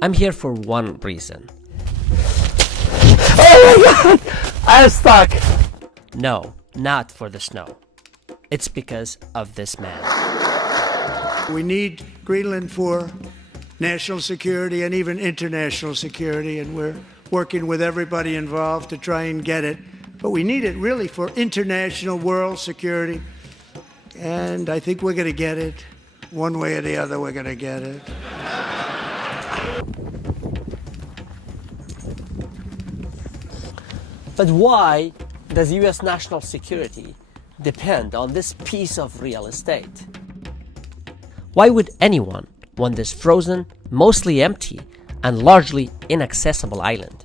I'm here for one reason. Oh my god! I'm stuck! No, not for the snow. It's because of this man. We need Greenland for national security and even international security, and we're working with everybody involved to try and get it. But we need it really for international world security, and I think we're going to get it. One way or the other, we're going to get it. But why does US national security depend on this piece of real estate? Why would anyone want this frozen, mostly empty, and largely inaccessible island?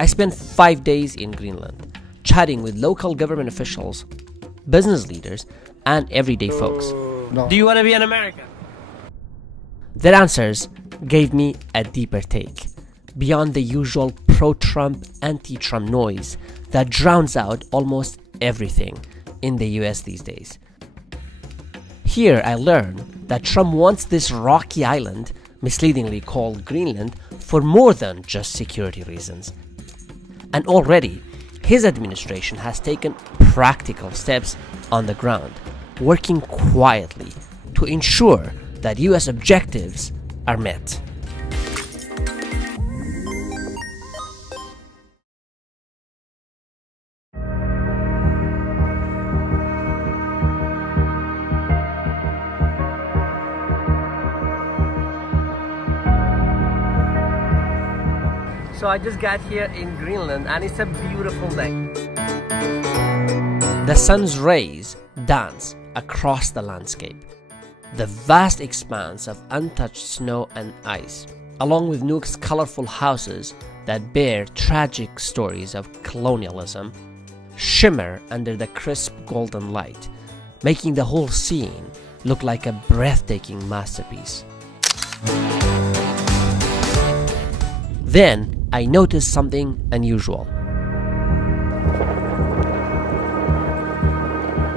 I spent 5 days in Greenland, chatting with local government officials, business leaders, and everyday folks. No. Do you want to be an American? Their answers gave me a deeper take, beyond the usual pro-Trump, anti-Trump noise that drowns out almost everything in the US these days. Here I learned that Trump wants this rocky island, misleadingly called Greenland, for more than just security reasons. And already, his administration has taken practical steps on the ground, working quietly to ensure that US objectives are met. So I just got here in Greenland and it's a beautiful day. The sun's rays dance across the landscape. The vast expanse of untouched snow and ice, along with Nuuk's colorful houses that bear tragic stories of colonialism, shimmer under the crisp golden light, making the whole scene look like a breathtaking masterpiece. Then I noticed something unusual.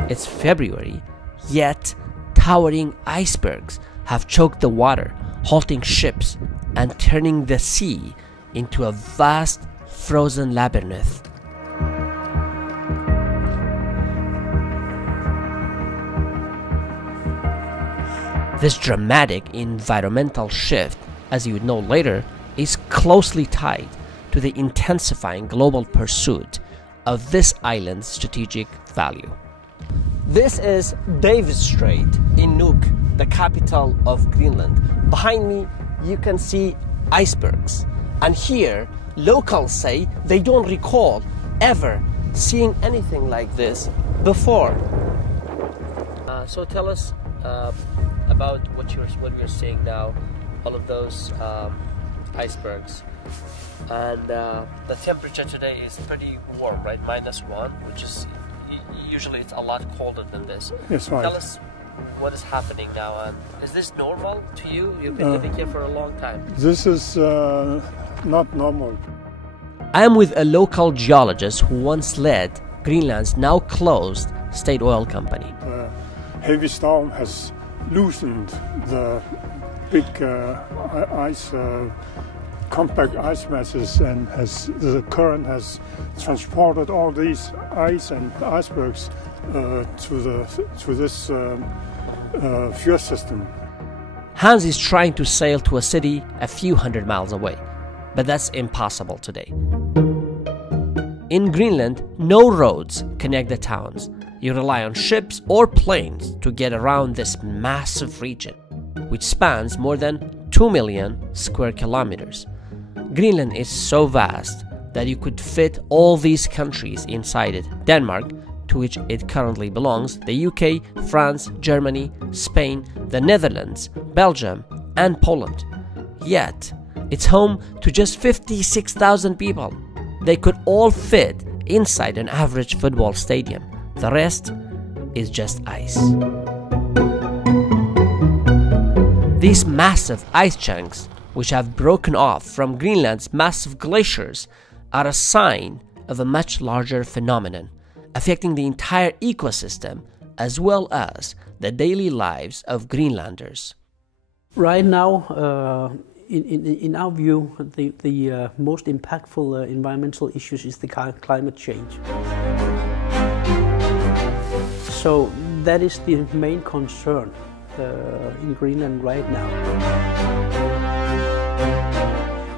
It's February, yet towering icebergs have choked the water, halting ships and turning the sea into a vast frozen labyrinth. This dramatic environmental shift, as you would know later, is closely tied to the intensifying global pursuit of this island's strategic value. This is Davis Strait in Nuuk, the capital of Greenland. Behind me, you can see icebergs. And here, locals say they don't recall ever seeing anything like this before. So tell us about what you're seeing now, all of those icebergs. And the temperature today is pretty warm, right? -1, which is usually it's a lot colder than this. Yes, right. Tell us what is happening now, and is this normal to you? You've been living here for a long time. This is not normal. I am with a local geologist who once led Greenland's now closed state oil company. Heavy storm has loosened the big ice, compact ice masses, and the current has transported all these ice and icebergs to this fjord system. Hans is trying to sail to a city a few hundred miles away, but that's impossible today. In Greenland, no roads connect the towns. You rely on ships or planes to get around this massive region, which spans more than 2 million square kilometers. Greenland is so vast that you could fit all these countries inside it. Denmark, to which it currently belongs, the UK, France, Germany, Spain, the Netherlands, Belgium, and Poland. Yet, it's home to just 56,000 people. They could all fit inside an average football stadium. The rest is just ice. These massive ice chunks, which have broken off from Greenland's massive glaciers, are a sign of a much larger phenomenon, affecting the entire ecosystem as well as the daily lives of Greenlanders. Right now, in our view, the most impactful environmental issues is the climate change. So that is the main concern in Greenland right now.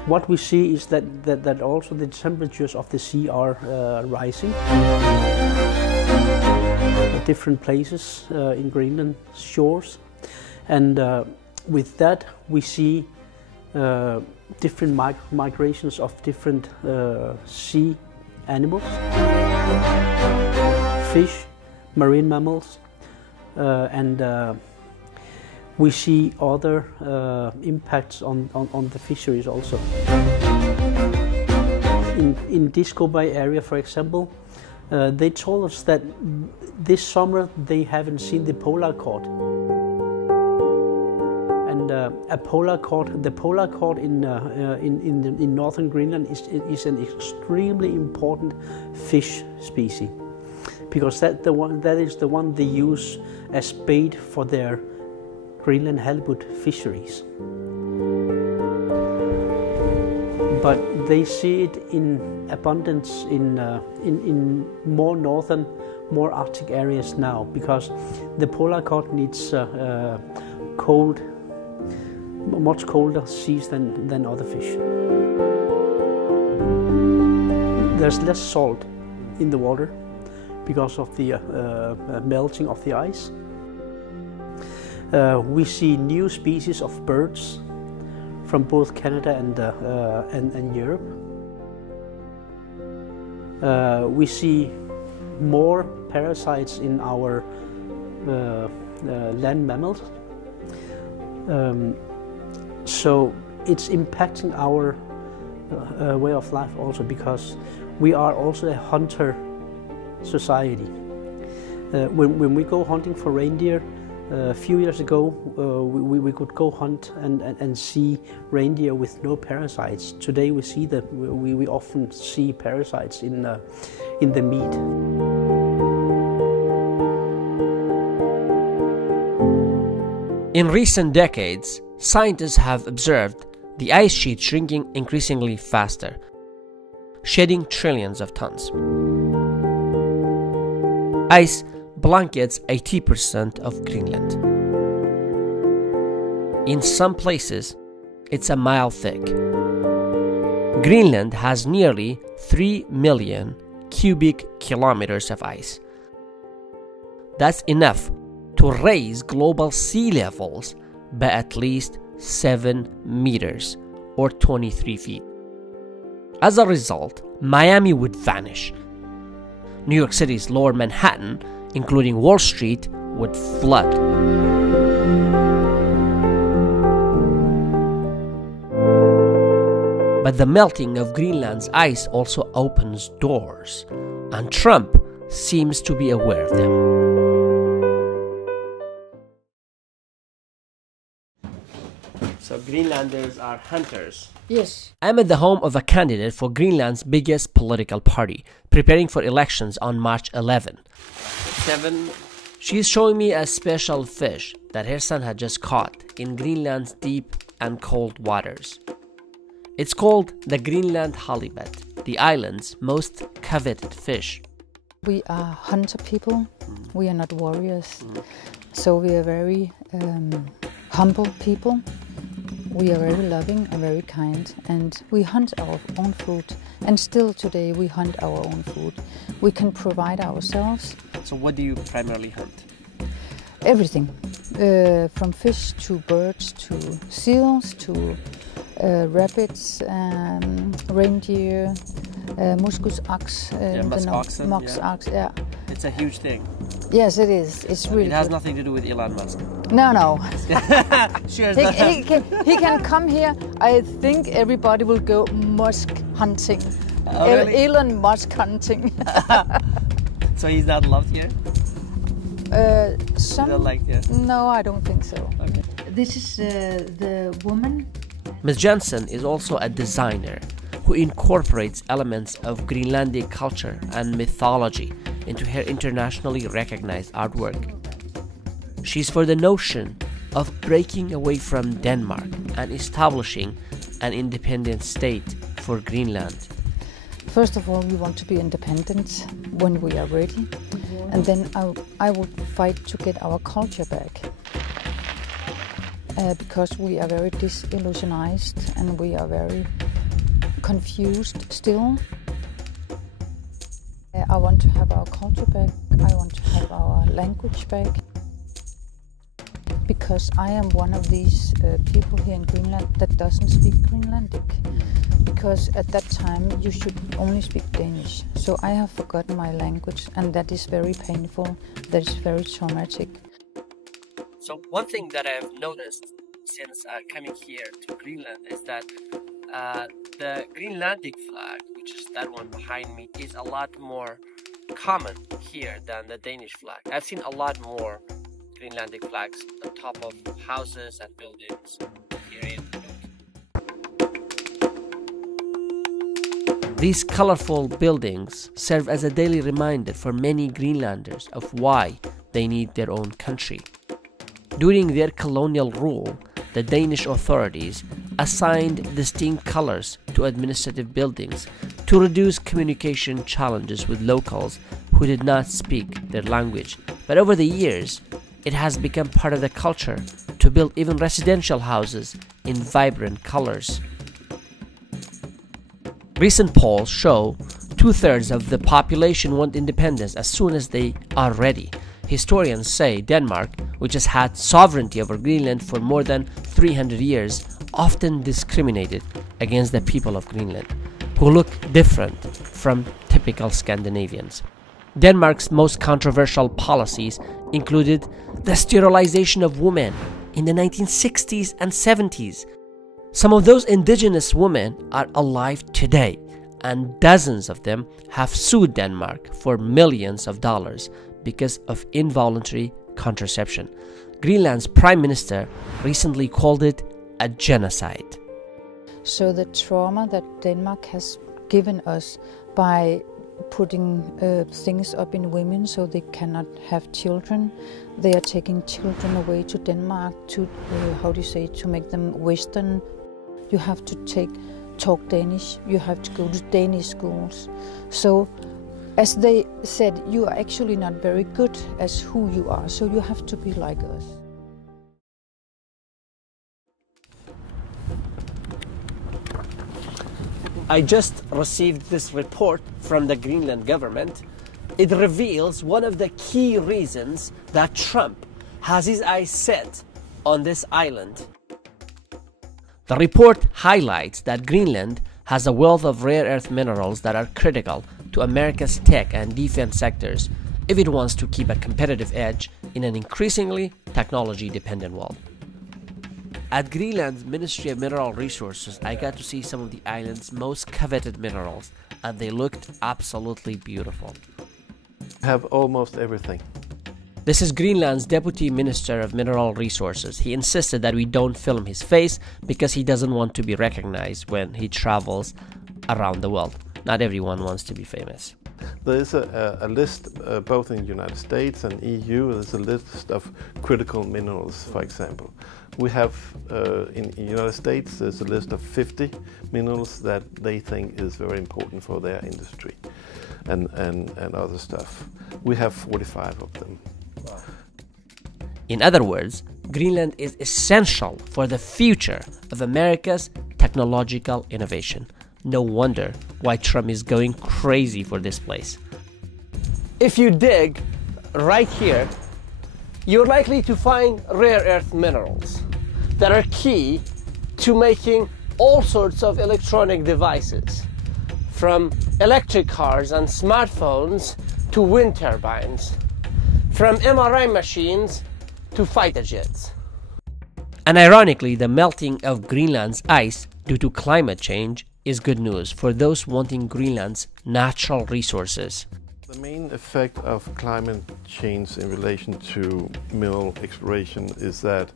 What we see is that also the temperatures of the sea are rising at different places in Greenland shores, and with that we see different migrations of different sea animals, fish, marine mammals, and we see other impacts on the fisheries also. In Disco Bay area, for example, they told us that this summer they haven't seen the polar cod. And the polar cod in northern Greenland is an extremely important fish species, because that is the one they use as bait for their Greenland halibut fisheries. But they see it in abundance in more northern, more Arctic areas now, because the polar cod needs much colder seas than other fish. There's less salt in the water because of the melting of the ice. We see new species of birds from both Canada and Europe. We see more parasites in our land mammals. So it's impacting our way of life also, because we are also a hunter society. When we go hunting for reindeer, a few years ago we could go hunt and see reindeer with no parasites. Today we see that we often see parasites in the meat. In recent decades, scientists have observed the ice sheet shrinking increasingly faster, shedding trillions of tons. Ice blankets 80% of Greenland. In some places, it's a mile thick. Greenland has nearly 3 million cubic kilometers of ice. That's enough to raise global sea levels by at least 7 meters or 23 feet. As a result, Miami would vanish. New York City's Lower Manhattan, including Wall Street, would flood. But the melting of Greenland's ice also opens doors, and Trump seems to be aware of them. So Greenlanders are hunters. Yes. I'm at the home of a candidate for Greenland's biggest political party, preparing for elections on March 11. She is showing me a special fish that her son had just caught in Greenland's deep and cold waters. It's called the Greenland halibut, the island's most coveted fish. We are hunter people. We are not warriors. So we are very humble people. We are very loving and very kind, and we hunt our own food. And still today we hunt our own food. We can provide ourselves. So what do you primarily hunt? Everything, from fish to birds to seals to rabbits, reindeer, muskus ox, musk oxen. Yeah. It's a huge thing. Yes, it is. It's really. It has good. nothing to do with Elon Musk. No. Sure. He can come here. I think everybody will go musk hunting. Oh, really? Elon Musk hunting. So he's not loved here? Some. You don't like here? No, I don't think so. Okay. This is the woman. Ms. Jensen is also a designer who incorporates elements of Greenlandic culture and mythology into her internationally recognized artwork. She's for the notion of breaking away from Denmark and establishing an independent state for Greenland? First of all, we want to be independent when we are ready, and then I would fight to get our culture back. Because we are very disillusionized and we are very confused still. I want to have our culture back, I want to have our language back. Because I am one of these people here in Greenland that doesn't speak Greenlandic. Because at that time you should only speak Danish. So I have forgotten my language, and that is very painful, that is very traumatic. So one thing that I've noticed since coming here to Greenland is that the Greenlandic flag, which is that one behind me, is a lot more common here than the Danish flag. I've seen a lot more Greenlandic flags on top of houses and buildings here in Nuuk. These colorful buildings serve as a daily reminder for many Greenlanders of why they need their own country. During their colonial rule, the Danish authorities assigned distinct colors to administrative buildings to reduce communication challenges with locals who did not speak their language. But over the years, it has become part of the culture to build even residential houses in vibrant colors. Recent polls show 2/3 of the population want independence as soon as they are ready. Historians say Denmark, which has had sovereignty over Greenland for more than 300 years, often discriminated against the people of Greenland, who look different from typical Scandinavians. Denmark's most controversial policies included the sterilization of women in the 1960s and 70s. Some of those indigenous women are alive today, and dozens of them have sued Denmark for millions of dollars because of involuntary contraception. Greenland's Prime Minister recently called it a genocide. So the trauma that Denmark has given us by putting things up in women so they cannot have children, they are taking children away to Denmark to, to make them Western. You have to talk Danish, you have to go to Danish schools. So, as they said, you are actually not very good as who you are, so you have to be like us. I just received this report from the Greenland government. It reveals one of the key reasons that Trump has his eyes set on this island. The report highlights that Greenland has a wealth of rare earth minerals that are critical to America's tech and defense sectors if it wants to keep a competitive edge in an increasingly technology-dependent world. At Greenland's Ministry of Mineral Resources, I got to see some of the island's most coveted minerals, and they looked absolutely beautiful. Have almost everything. This is Greenland's Deputy Minister of Mineral Resources. He insisted that we don't film his face because he doesn't want to be recognized when he travels around the world. Not everyone wants to be famous. There is a list, both in the United States and EU, there's a list of critical minerals, for example. We have, in the United States, there's a list of 50 minerals that they think is very important for their industry and other stuff. We have 45 of them. Wow. In other words, Greenland is essential for the future of America's technological innovation. No wonder why Trump is going crazy for this place. If you dig right here, you're likely to find rare earth minerals that are key to making all sorts of electronic devices, from electric cars and smartphones to wind turbines, from MRI machines to fighter jets. And ironically, the melting of Greenland's ice due to climate change is good news for those wanting Greenland's natural resources. The main effect of climate change in relation to mineral exploration is that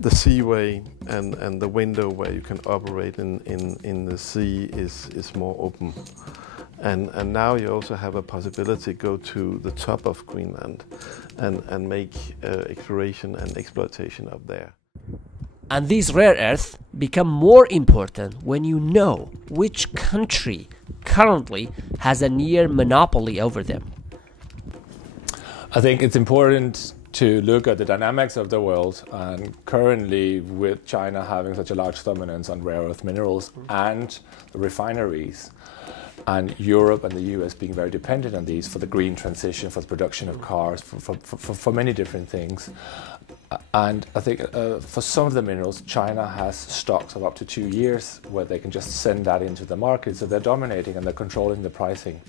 the seaway and the window where you can operate in the sea is more open. And now you also have a possibility to go to the top of Greenland and make exploration and exploitation up there. And these rare earths become more important when you know which country currently has a near monopoly over them. I think it's important to look at the dynamics of the world, and currently with China having such a large dominance on rare earth minerals and the refineries, and Europe and the US being very dependent on these for the green transition, for the production of cars, for many different things. And I think for some of the minerals, China has stocks of up to 2 years where they can just send that into the market, so they're dominating and they're controlling the pricing.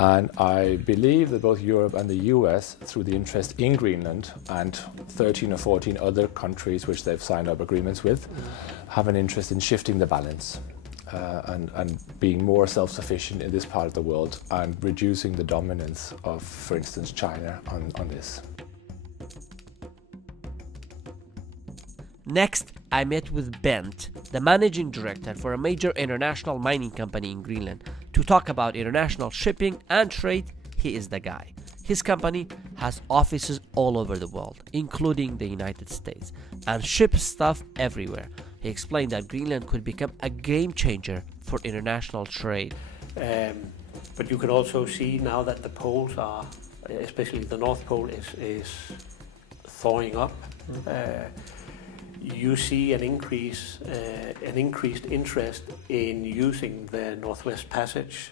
And I believe that both Europe and the US, through the interest in Greenland and 13 or 14 other countries which they've signed up agreements with, have an interest in shifting the balance and being more self-sufficient in this part of the world and reducing the dominance of, for instance, China on this. Next, I met with Bent, the managing director for a major international mining company in Greenland, to talk about international shipping and trade. He is the guy. His company has offices all over the world, including the United States, and ships stuff everywhere. He explained that Greenland could become a game changer for international trade. But you can also see now that the poles are, especially the North Pole, is thawing up. You see an increased interest in using the Northwest Passage.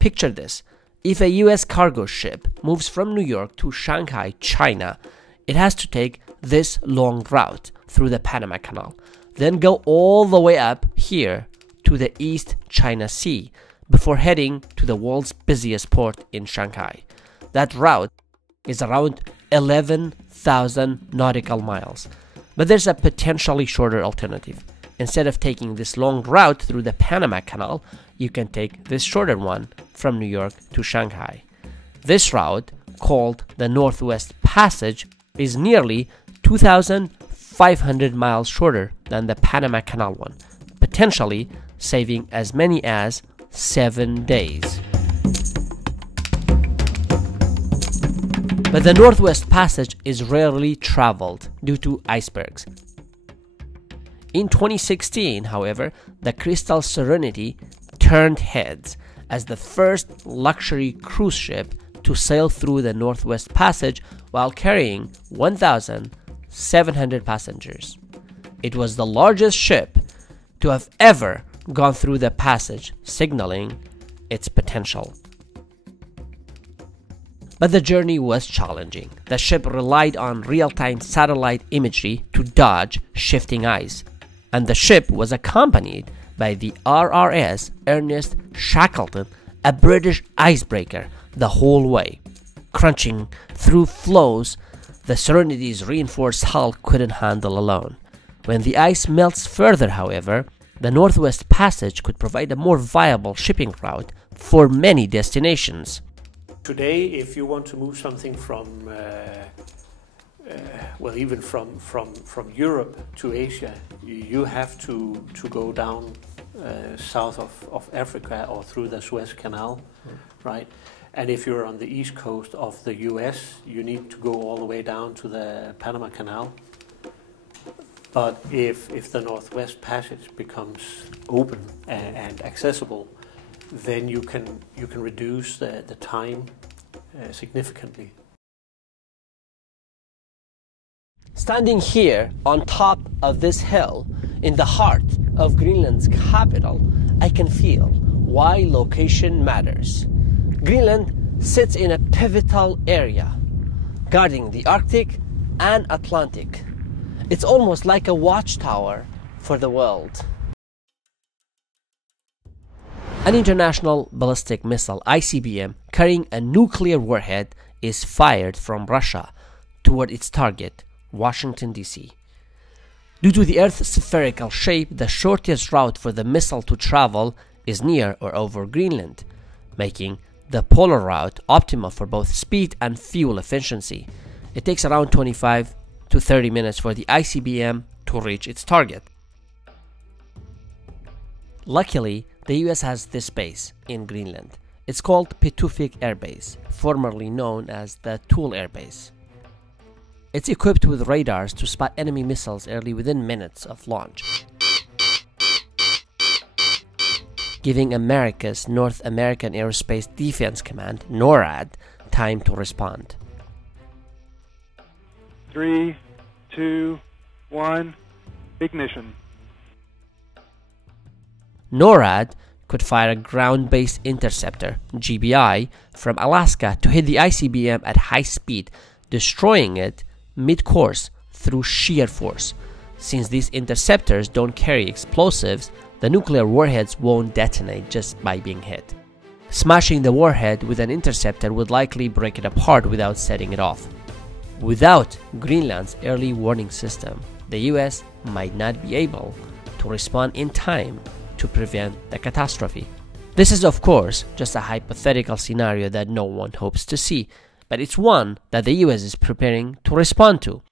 Picture this. If a US cargo ship moves from New York to Shanghai, China, it has to take this long route through the Panama Canal, then go all the way up here to the East China Sea before heading to the world's busiest port in Shanghai. That route is around 11,000 nautical miles. But there's a potentially shorter alternative. Instead of taking this long route through the Panama Canal, you can take this shorter one from New York to Shanghai. This route, called the Northwest Passage, is nearly 2,500 miles shorter than the Panama Canal one, potentially saving as many as 7 days. But the Northwest Passage is rarely traveled due to icebergs. In 2016, however, the Crystal Serenity turned heads as the first luxury cruise ship to sail through the Northwest Passage while carrying 1,700 passengers. It was the largest ship to have ever gone through the passage, signaling its potential. But the journey was challenging. The ship relied on real-time satellite imagery to dodge shifting ice, and the ship was accompanied by the RRS Ernest Shackleton, a British icebreaker, the whole way. Crunching through floes the Serenity's reinforced hull couldn't handle alone. When the ice melts further, however, the Northwest Passage could provide a more viable shipping route for many destinations. Today, if you want to move something from, even from Europe to Asia, you have to go down south of Africa or through the Suez Canal, right? And if you're on the east coast of the US, you need to go all the way down to the Panama Canal. But if the Northwest Passage becomes open and accessible, then you can reduce the time significantly. Standing here on top of this hill, in the heart of Greenland's capital, I can feel why location matters. Greenland sits in a pivotal area, guarding the Arctic and Atlantic. It's almost like a watchtower for the world. An international ballistic missile, ICBM, carrying a nuclear warhead is fired from Russia toward its target, Washington, D.C. Due to the Earth's spherical shape, the shortest route for the missile to travel is near or over Greenland, making the polar route optimal for both speed and fuel efficiency. It takes around 25 to 30 minutes for the ICBM to reach its target. Luckily, the US has this base in Greenland. It's called Pituffik Air Base, formerly known as the Thule Air Base. It's equipped with radars to spot enemy missiles early within minutes of launch, giving America's North American Aerospace Defense Command, NORAD, time to respond. 3, 2, 1, ignition. NORAD could fire a ground-based interceptor, GBI, from Alaska to hit the ICBM at high speed, destroying it mid-course through sheer force. Since these interceptors don't carry explosives, the nuclear warheads won't detonate just by being hit. Smashing the warhead with an interceptor would likely break it apart without setting it off. Without Greenland's early warning system, the US might not be able to respond in time to prevent the catastrophe. This is, of course, just a hypothetical scenario that no one hopes to see, but it's one that the US is preparing to respond to.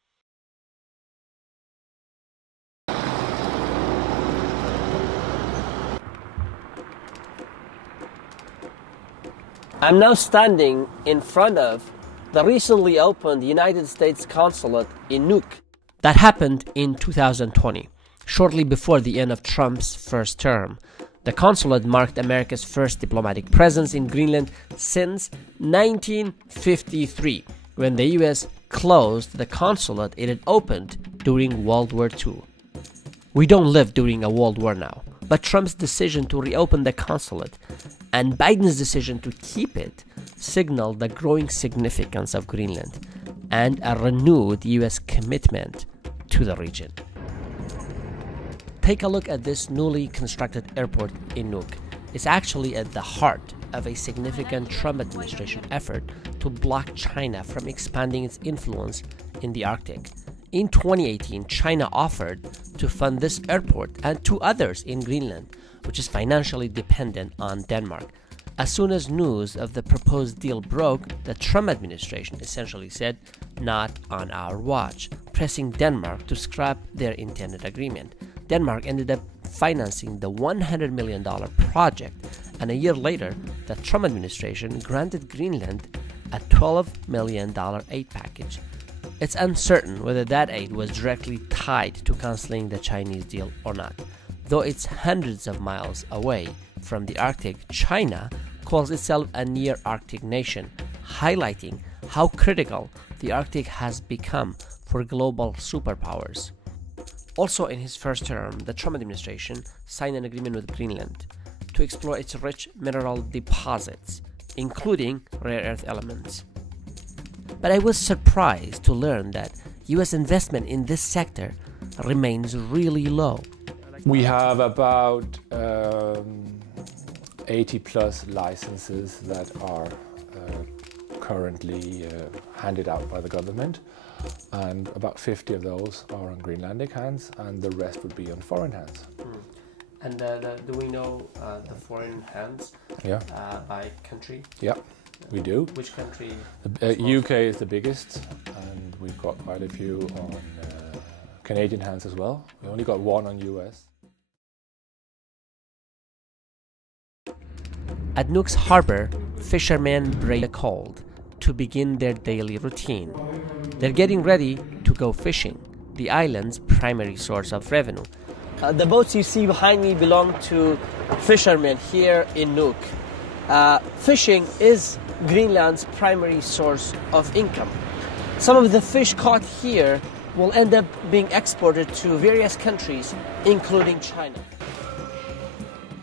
I'm now standing in front of the recently opened United States consulate in Nuuk. That happened in 2020, shortly before the end of Trump's first term. The consulate marked America's first diplomatic presence in Greenland since 1953, when the US closed the consulate it had opened during World War II. We don't live during a world war now, but Trump's decision to reopen the consulate and Biden's decision to keep it signaled the growing significance of Greenland and a renewed US commitment to the region. Take a look at this newly constructed airport in Nuuk. It's actually at the heart of a significant Trump administration effort to block China from expanding its influence in the Arctic. In 2018, China offered to fund this airport and two others in Greenland, which is financially dependent on Denmark. As soon as news of the proposed deal broke, the Trump administration essentially said, "Not on our watch," pressing Denmark to scrap their intended agreement. Denmark ended up financing the $100 million project, and a year later, the Trump administration granted Greenland a $12 million aid package. It's uncertain whether that aid was directly tied to canceling the Chinese deal or not. Though it's hundreds of miles away from the Arctic, China calls itself a near-Arctic nation, highlighting how critical the Arctic has become for global superpowers. Also in his first term, the Trump administration signed an agreement with Greenland to explore its rich mineral deposits, including rare earth elements. But I was surprised to learn that US investment in this sector remains really low. We have about 80 plus licenses that are currently handed out by the government, and about 50 of those are on Greenlandic hands and the rest would be on foreign hands. And do we know the foreign hands by country? Yeah, we do. Which country? The UK is the biggest, and we've got quite a few on Canadian hands as well. We only got one on US. At Nuuk's harbor, fishermen brave the cold to begin their daily routine. They're getting ready to go fishing, the island's primary source of revenue. The boats you see behind me belong to fishermen here in Nuuk. Fishing is Greenland's primary source of income. Some of the fish caught here will end up being exported to various countries, including China.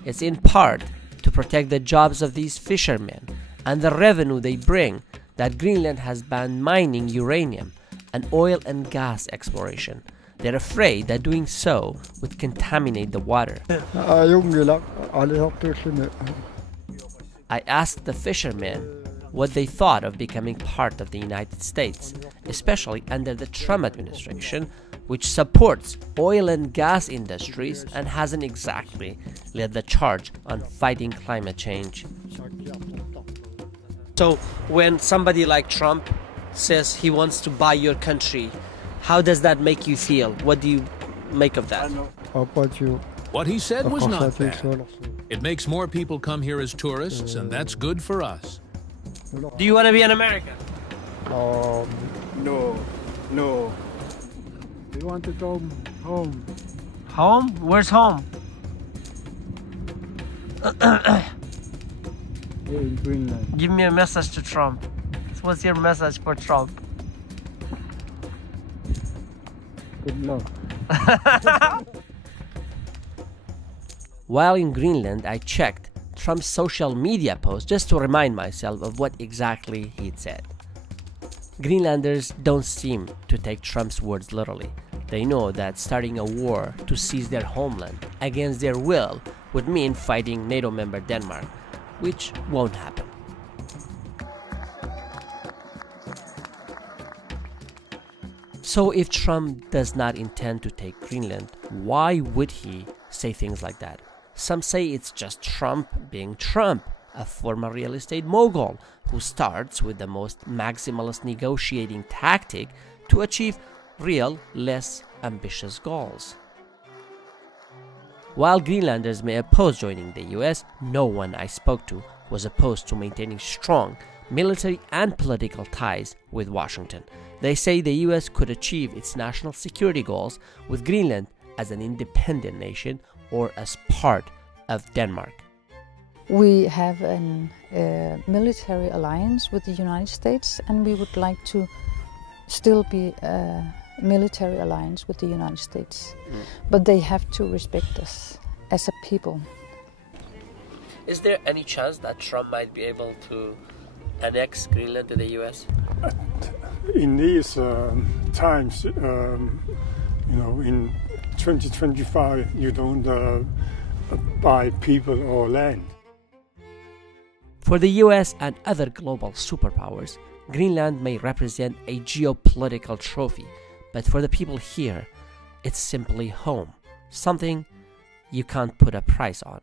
It's in part to protect the jobs of these fishermen and the revenue they bring that Greenland has banned mining uranium and oil and gas exploration. They're afraid that doing so would contaminate the water. I asked the fishermen what they thought of becoming part of the United States, especially under the Trump administration, which supports oil and gas industries and hasn't exactly led the charge on fighting climate change. So when somebody like Trump says he wants to buy your country, how does that make you feel? What do you make of that? What he said was not bad. It makes more people come here as tourists, and that's good for us. Do you want to be an American? No. We want to go home. Home? Where's home? In Greenland. Give me a message to Trump. What's your message for Trump? Good luck. While in Greenland, I checked Trump's social media post just to remind myself of what exactly he'd said. Greenlanders don't seem to take Trump's words literally. They know that starting a war to seize their homeland against their will would mean fighting NATO member Denmark, which won't happen. So if Trump does not intend to take Greenland, why would he say things like that? Some say it's just Trump being Trump, a former real estate mogul who starts with the most maximalist negotiating tactic to achieve real, less ambitious goals. While Greenlanders may oppose joining the US, no one I spoke to was opposed to maintaining strong military and political ties with Washington. They say the US could achieve its national security goals with Greenland as an independent nation or as part of Denmark. We have a military alliance with the United States, and we would like to still be a military alliance with the United States. But they have to respect us as a people. Is there any chance that Trump might be able to annex Greenland to the US? In these times, in 2025, you don't buy people or land. For the US and other global superpowers, Greenland may represent a geopolitical trophy, but for the people here, it's simply home, something you can't put a price on.